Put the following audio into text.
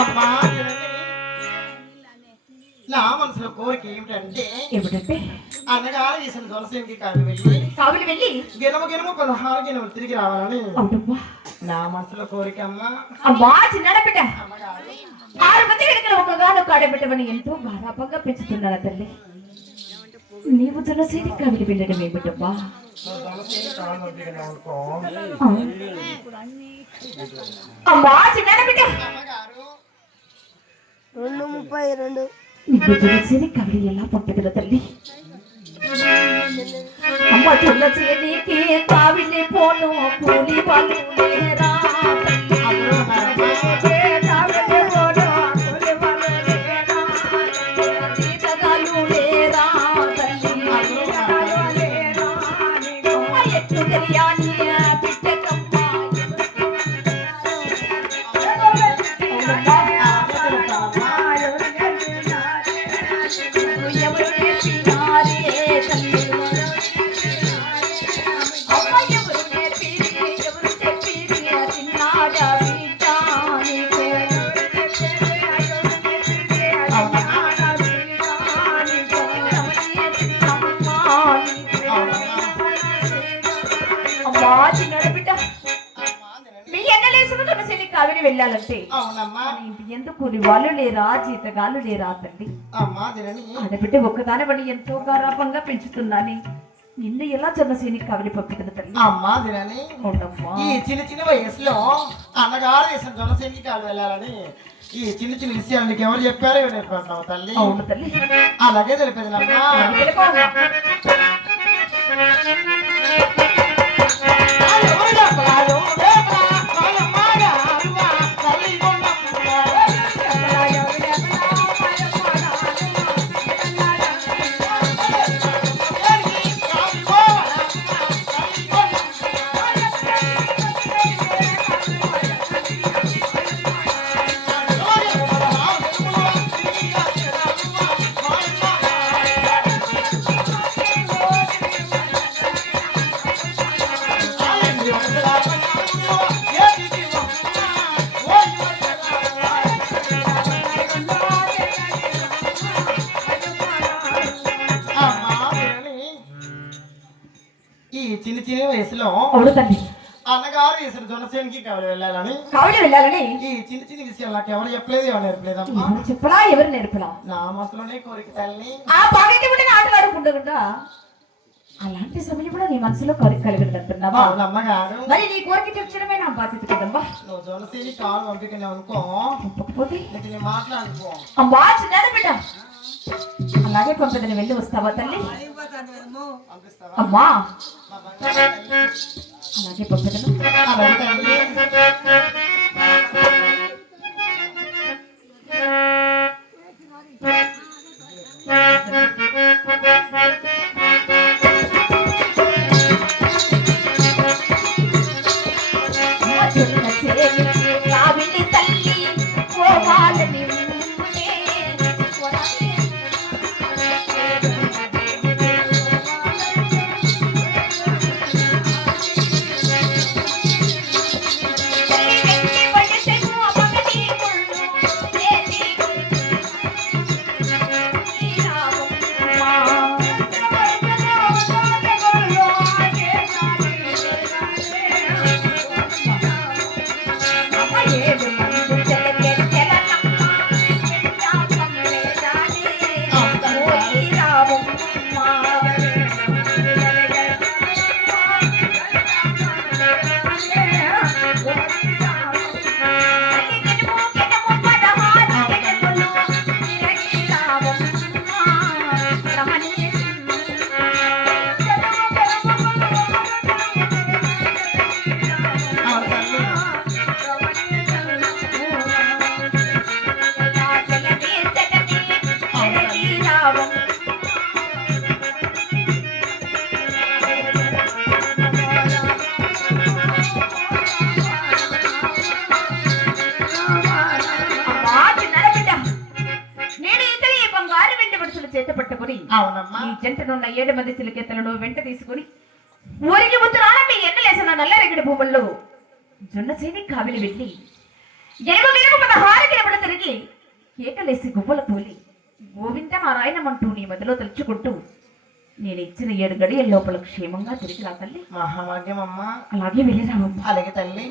అమ్మా నా మనసులో కోరిక ఏమిటంటే అన్నగారు వేసిన తులసికి కావిలి వెళ్ళి గినము 16 గినములు తిరిగి రావాలని నా మనసులో కోరిక అమ్మా. అమ్మా చిన్నాడ బిడ్డ 6 మంది వెనుకలు ఒకగాను కాడబెట్టమని ఎంతో గారాపంగా పెంచుతున్నాను తల్లి. నీవు తులసిని కావిలి వెళ్ళడం ఏమిటమ్మా? అమ్మా చిన్నాడ బిడ్డ 2:32 నీకు తులసిని కావిలి ఎలా పంపుతున్నా తల్లి? అమ్మ తులసినికి కావిలి పోను కూలి వాళ్ళు లేరా వెళ్ళాలంటే ఎందుకు వాళ్ళు లేరా జీతగాళ్ళు లేరా తండ్రి? ఆడబిడ్డ ఒక్కదాని పడి ఎంతో గారాపంగా పెంచుతున్నాని నిన్ను ఎలా జొన్నసేని కావిలి పంపిన తల్లి? ఈ చిన్న వయసులో అన్నగారు వేసిన జొన్నసేని కావిలి వెళ్ళాలని ఈ చిన్న విషయాలు నీకు ఎవరు చెప్పారో నేర్పడుతున్నావు తల్లి? అవును తల్లి, అలాగే తెలిపేది చిన్న వయసులో అన్నగారు వేసిన జొన్నసేనికి కావిలి వెళ్ళాలని ఈ చిన్న విషయాలు నాకు ఎవరు చెప్పలేదు, ఎవరు నేర్పలేదమ్మా. చెప్పలా ఎవరు నేర్పలా? నా మనసులోనే కోరిక తల్లి. ఆటలాడుకుంటా అలాంటి సమయం కూడా నీ మనసులో కోరిక కలిగినట్టున్నావా? అమ్మగారు మరి నీ కోరిక తీర్చడమే నా బాధ్యత కదమ్మా. నువ్వు జొన్నసేని కావాలి పంపికనే అనుకో, మాట్లాడుకో అమ్మా చిన్నాడు బిడ్డ. అలాగే కొంతమంది వెళ్ళి వస్తావా తల్లి? అమ్మా అలాగే పంపదను. ఈ జంటనున్న 7 మంది చిలికెత్తలను వెంట తీసుకుని ఊరికి ఉత్తరాన మీ ఎన్నలేసిన నల్లరేగడి భూముల్లో జొన్నసేని కావిలి వెళ్ళి గెలుగు గెలుగు 16 కిలోమీటర్లు తిరిగి కేకలేసి గువ్వల తోలి గోవింద నారాయణమంటూ నీ మధ్యలో తలుచుకుంటూ నేను ఇచ్చిన 7 గడియల లోపల క్షేమంగా తిరిగి రా తల్లి. మహాభాగ్యం అమ్మా. అలాగే వెళ్ళిరావమ్మా. అలాగే తల్లి.